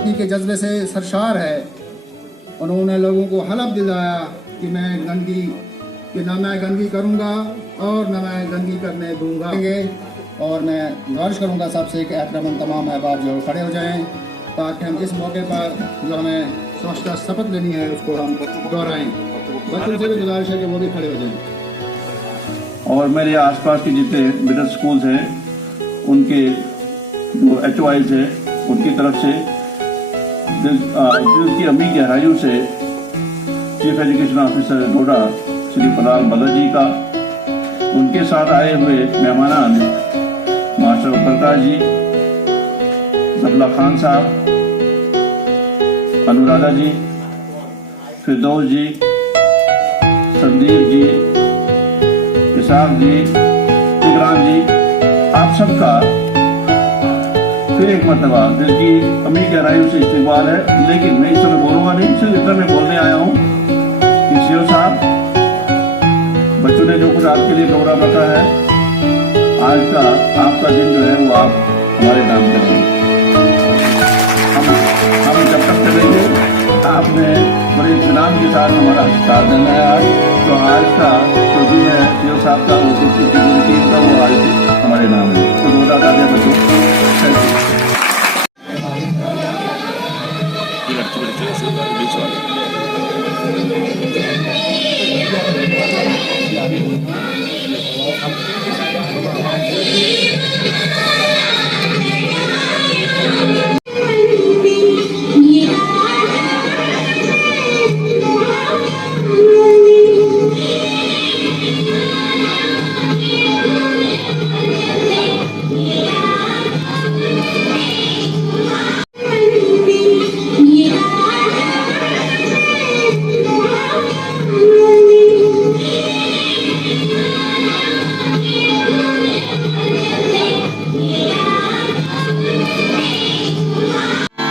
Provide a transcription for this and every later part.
देशभक्ति के जज्बे से सरशार है। उन्होंने लोगों को हलफ दिलाया कि मैं गंदगी करूंगा और न मैं गंदगी करने दूंगा। और मैं गुजारिश करूंगा सबसे कि एहतराम तमाम अहबाब जो खड़े हो जाएं ताकि हम इस मौके पर जो हमें स्वच्छता शपथ लेनी है उसको हम दोहराएं। बच्चों से भी गुजारिश है कि वो भी खड़े हो जाएं। और मेरे आसपास के जितने मिडिल स्कूल्स हैं उनके जो HOIs है उनकी तरफ से दिल की अम्मी गहराइयों से चीफ एजुकेशन ऑफिसर डोडा श्री पराग बल्ला जी का, उनके साथ आए हुए मेहमान मास्टर प्रकाश जी, जबला खान साहब, अनुराधा जी, फिरदौस जी, संदीप जी, इसाक जी, विक्रांत जी, आप सबका फिर एक मरतबा दिल की अम्मी गहराइयों से इस्तेमाल है। लेकिन मैं इस समय बोलूंगा नहीं, सिर्फ इतना मैं बोलने आया हूँ कि सीओ साहब, बच्चों ने जो कुछ आपके लिए प्रोग्राम रखा है, आज का आपका दिन जो है वो आप हमारे नाम करेंगे। हम जब तक करेंगे आपने बड़े इत्मीनान के साथ हमारा साथ देना है। आज तो आज का जो दिन है सीओ साहब का वो टीम का वो आज हमारे नाम है। तो दो दादा बच्चों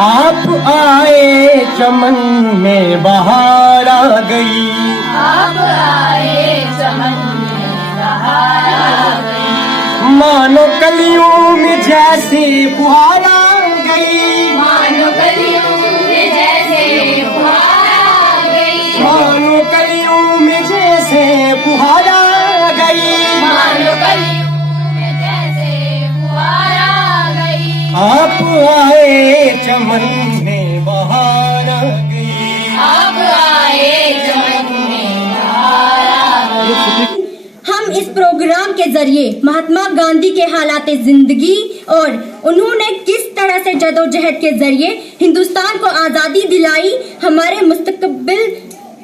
आप आए चमन में बहार आ गई, आप आए चमन में बहार आ गई, मानो कलियों में जैसे फुहार आ गई, मानो कलियों में जैसे फुहार आ गई, मानो कलियों में जैसे फुहार आ गई, मानो कलियों में जैसे फुहार आ गई। आप आए चमन में बहार आ गई, आप आए चमन में बहार आ गई। हम इस प्रोग्राम के जरिए महात्मा गांधी के हालात जिंदगी और उन्होंने किस तरह से जदोजहद के जरिए हिंदुस्तान को आजादी दिलाई, हमारे मुस्तकबिल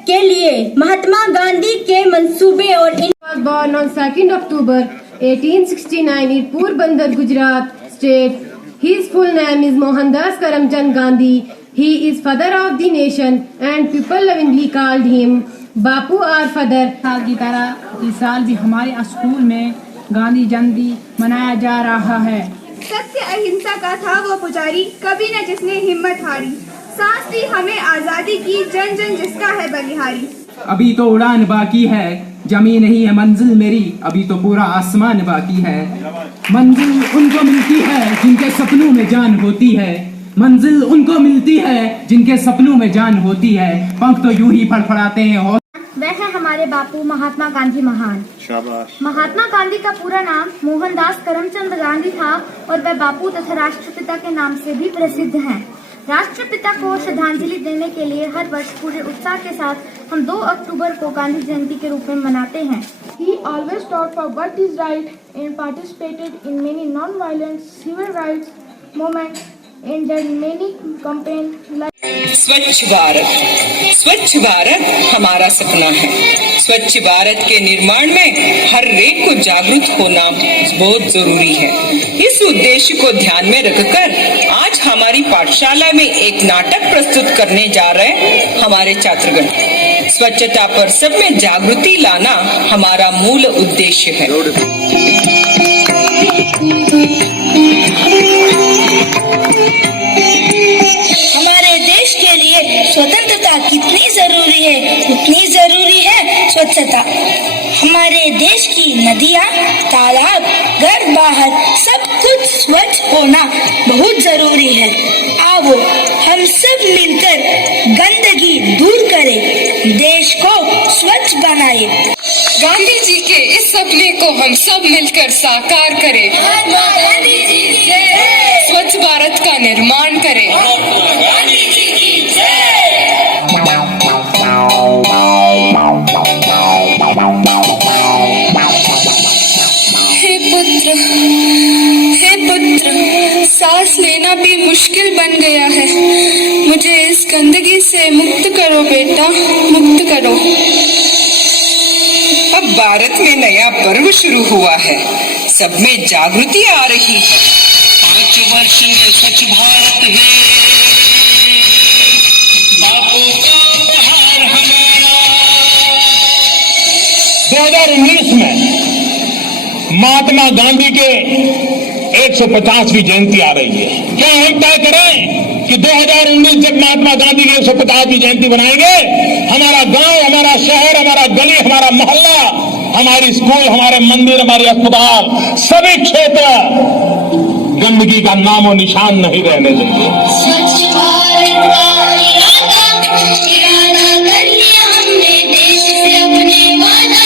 के लिए महात्मा गांधी के मंसूबे और was born on 2nd October 1869 in Porbandar, Gujarat state. His full name is Mohandas Karamchand Gandhi. He is father of the nation and people lovingly called him बापू और फादर। साल की तरह इस साल भी हमारे स्कूल में गांधी जयंती मनाया जा रहा है। सत्य अहिंसा का था वो पुजारी, कभी न जिसने हिम्मत हारी, सांस दी हमें आजादी की, जन जन जिसका है बलिहारी। अभी तो उड़ान बाकी है, जमीन नहीं है मंजिल मेरी, अभी तो पूरा आसमान बाकी है। मंजिल उनको मिलती है जिनके सपनों में जान होती है, मंजिल उनको मिलती है जिनके सपनों में जान होती है। पंख तो यूं ही फड़फड़ाते हैं और वह है हमारे बापू महात्मा गांधी महान। शाबाश। महात्मा गांधी का पूरा नाम मोहनदास करमचंद गांधी था और वह बापू तथा राष्ट्रपिता के नाम से भी प्रसिद्ध हैं। राष्ट्रपिता को श्रद्धांजलि देने के लिए हर वर्ष पूरे उत्साह के साथ हम 2 अक्टूबर को गांधी जयंती के रूप में मनाते हैं। He always stood for what is right and participated in many non-violent civil rights movements and led many campaigns like स्वच्छ भारत हमारा सपना है। स्वच्छ भारत के निर्माण में हर एक को जागरूक होना बहुत जरूरी है। इस उद्देश्य को ध्यान में रखकर आज हमारी पाठशाला में एक नाटक प्रस्तुत करने जा रहे हमारे छात्रगण। स्वच्छता पर सब में जागृति लाना हमारा मूल उद्देश्य है। हमारे देश के लिए स्वतंत्रता कितनी जरूरी है, उतनी जरूरी है स्वच्छता। हमारे देश की नदियाँ, तालाब, घर बाहर सब कुछ स्वच्छ होना बहुत जरूरी है। आओ हर सब मिलकर गंदगी दूर करें, देश को स्वच्छ बनाए। गांधी जी के इस सपने को हम सब मिलकर साकार करें। गांधी जी की जय। स्वच्छ भारत का निर्माण करें। गांधी जी की जय। हे पुत्र, सांस लेना भी मुश्किल बन गया है। मुझे इस गंदगी से मुक्त करो बेटा, मुक्त करो। अब भारत में नया पर्व शुरू हुआ है, सब में जागृति आ रही है। 5 वर्ष में स्वच्छ भारत है, बापू का उपहार हमारा। 2019 में महात्मा गांधी के 150वीं जयंती आ रही है। क्या हम तय करें कि 2019 जब महात्मा गांधी की 150वीं जयंती बनाएंगे, हमारा गांव, हमारा शहर, हमारा गली, हमारा मोहल्ला, हमारी स्कूल, हमारे मंदिर, हमारे अस्पताल, सभी क्षेत्र गंदगी का नामो निशान नहीं रहने देंगे। स्वच्छ भारत का इरादा कर लिया हमने, देश से अपने वादा,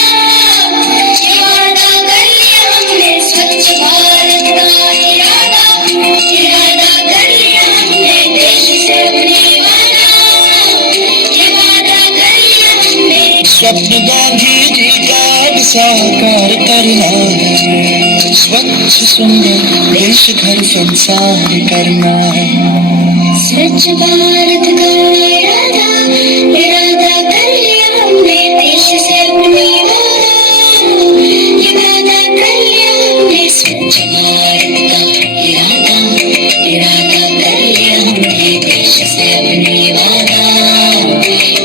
ये वादा कर लिया हमने। स्वच्छ भारत का इरादा कर लिया हमने, देश से अपने वादा, ये वादा कर लिया हमने। स्वप्न गांधी जी का अब साकार करना, स्वच्छ सुंदर देश घर संसार करना। स्वच्छ भारत का इरादा कर लिया हमने, देश से अपने वादा, ये वादा कर लिया हमने। स्वच्छ भारत का इरादा कर लिया हमने, देश से अपने वादा,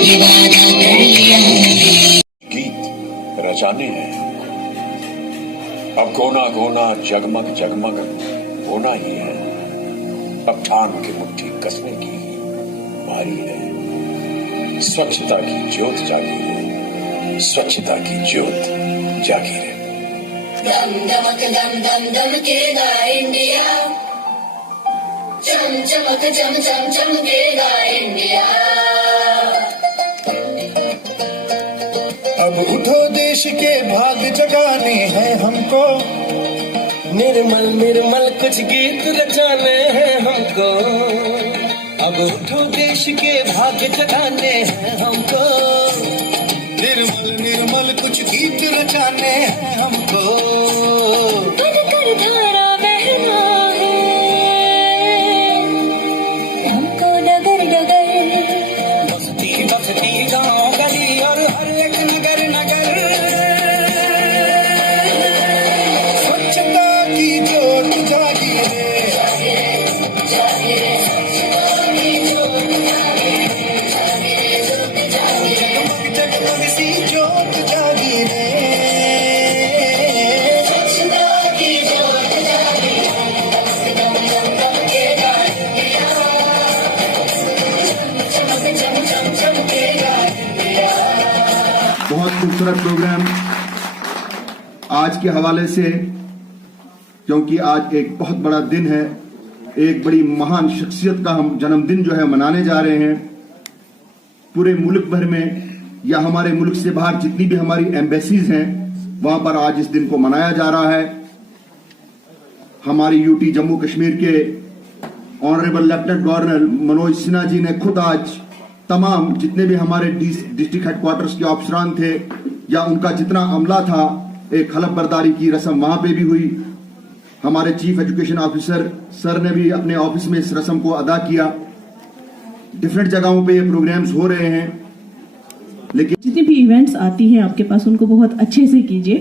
ये वादा कर लिया हमने। गीत रचाने हैं, अब कोना कोना जगमग जगमग होना ही है। अब ठान के मुट्ठी कसने की बारी है। स्वच्छता की ज्योत जागी है, स्वच्छता की ज्योत जागी है। दम दमक दम दम दमकेगा इंडिया, चम चमक चम चम चमकेगा इंडिया। अब उठो देश के भाग जगाने हैं हमको, निर्मल निर्मल कुछ गीत रचाने हैं हमको। अब उठो देश के भाग जगाने हैं हमको, निर्मल निर्मल कुछ गीत रचाने हैं हमको। कर कर धारा बहना है हमको, डगर डगर बस्ती बस्ती गाँव गली और हर एक नगर नगर, स्वच्छता की ज्योत जागी रे, जगमग सी ज्योत जागी रे। बहुत खूबसूरत प्रोग्राम आज के हवाले से, क्योंकि आज एक बहुत बड़ा दिन है, एक बड़ी महान शख्सियत का हम जन्मदिन जो है मनाने जा रहे हैं। पूरे मुल्क भर में या हमारे मुल्क से बाहर जितनी भी हमारी एम्बेसीज हैं, वहां पर आज इस दिन को मनाया जा रहा है। हमारी यूटी जम्मू कश्मीर के honourable lieutenant governor Manoj Sinha ji ने खुद आज तमाम जितने भी हमारे डिस्ट्रिक्ट हेडक्वार्टर्स के ऑफिसरान थे या उनका जितना अमला था, एक हलफ बर्दारी की रस्म वहां पे भी हुई। हमारे चीफ एजुकेशन ऑफिसर सर ने भी अपने ऑफिस में इस रस्म को अदा किया। डिफरेंट जगहों पे ये प्रोग्राम्स हो रहे हैं, लेकिन जितनी भी इवेंट्स आती हैं आपके पास उनको बहुत अच्छे से कीजिए।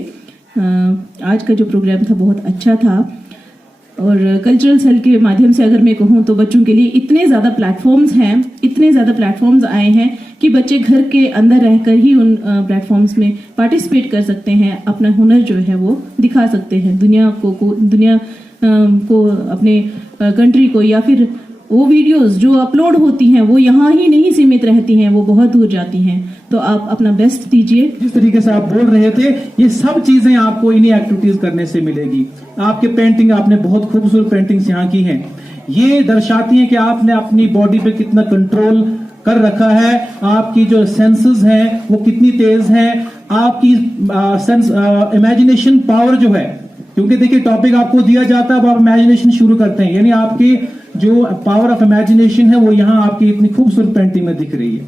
आज का जो प्रोग्राम था बहुत अच्छा था, और कल्चरल सेल के माध्यम से अगर मैं कहूँ तो बच्चों के लिए इतने ज़्यादा प्लेटफॉर्म्स हैं, इतने ज़्यादा प्लेटफॉर्म्स आए हैं कि बच्चे घर के अंदर रहकर ही उन प्लेटफॉर्म्स में पार्टिसिपेट कर सकते हैं, अपना हुनर जो है वो दिखा सकते हैं दुनिया को अपने कंट्री को, या फिर वो वीडियोस जो अपलोड होती हैं वो यहाँ ही नहीं सीमित रहती हैं, वो बहुत दूर जाती हैं। तो आप अपना बेस्ट दीजिए। जिस तरीके से आप बोल रहे थे, ये सब चीजें आपको इन्हीं एक्टिविटीज करने से मिलेगी। आपके पेंटिंग, आपने बहुत खूबसूरत पेंटिंग्स यहाँ की हैं, ये दर्शाती हैं कि आपने अपनी बॉडी पे कितना कंट्रोल कर रखा है, आपकी जो सेंसेस हैं वो कितनी तेज हैं, आपकी इमेजिनेशन पावर जो है, क्योंकि देखिए टॉपिक आपको दिया जाता है अब आप इमेजिनेशन शुरू करते हैं, यानी आपकी जो पावर ऑफ इमेजिनेशन है वो यहाँ आपकी इतनी खूबसूरत पेंटिंग में दिख रही है।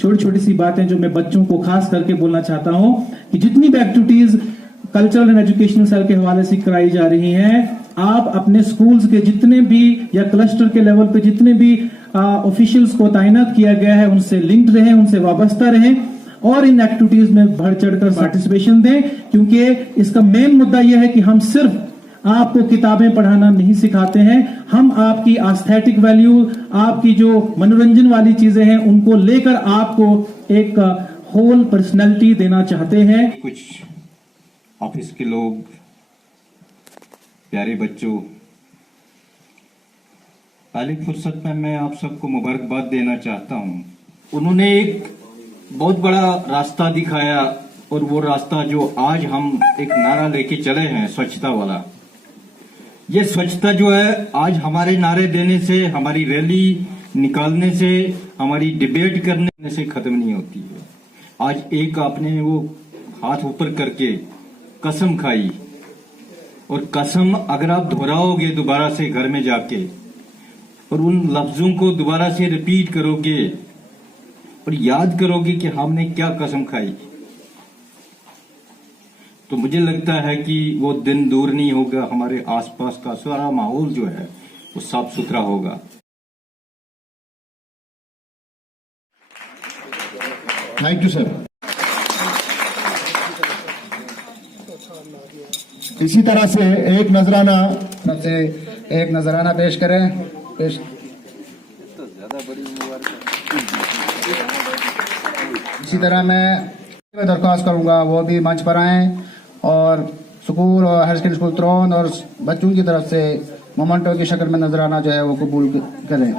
छोटी छोटी सी बातें जो मैं बच्चों को खास करके बोलना चाहता हूं कि जितनी भी activities cultural and educational cell के हवाले से कराई जा रही हैं, आप अपने स्कूल्स के जितने भी या क्लस्टर के लेवल पे जितने भी ऑफिशियल्स को तैनात किया गया है उनसे लिंक्ड रहें, उनसे वाबस्ता रहें और इन एक्टिविटीज में बढ़ चढ़कर पार्टिसिपेशन दें, क्योंकि इसका मेन मुद्दा यह है कि हम सिर्फ आपको किताबें पढ़ाना नहीं सिखाते हैं, हम आपकी एस्थेटिक वैल्यू, आपकी जो मनोरंजन वाली चीजें हैं उनको लेकर आपको एक होल पर्सनैलिटी देना चाहते हैं। कुछ ऑफिस के लोग, प्यारे बच्चों, पहली फुर्सत में मैं आप सबको मुबारकबाद देना चाहता हूं। उन्होंने एक बहुत बड़ा रास्ता दिखाया और वो रास्ता जो आज हम एक नारा लेके चले हैं स्वच्छता वाला, ये स्वच्छता जो है आज हमारे नारे देने से, हमारी रैली निकालने से, हमारी डिबेट करने से खत्म नहीं होती है। आज एक आपने वो हाथ ऊपर करके कसम खाई और कसम अगर आप दोहराओगे दोबारा से घर में जाके और उन लफ्जों को दोबारा से रिपीट करोगे और याद करोगे कि हमने क्या कसम खाई, तो मुझे लगता है कि वो दिन दूर नहीं होगा, हमारे आसपास का सारा माहौल जो है वो साफ सुथरा होगा। Thank you sir. इसी तरह से एक नजराना पेश करें। इसी तरह मैं दरख्वास्त करूंगा वो भी मंच पर आएं और स्कूल और हायर सेकेंडरी स्कूल त्रोन और बच्चों की तरफ से मोमेंटो की शक्ल में नजराना जो है वो कबूल करें।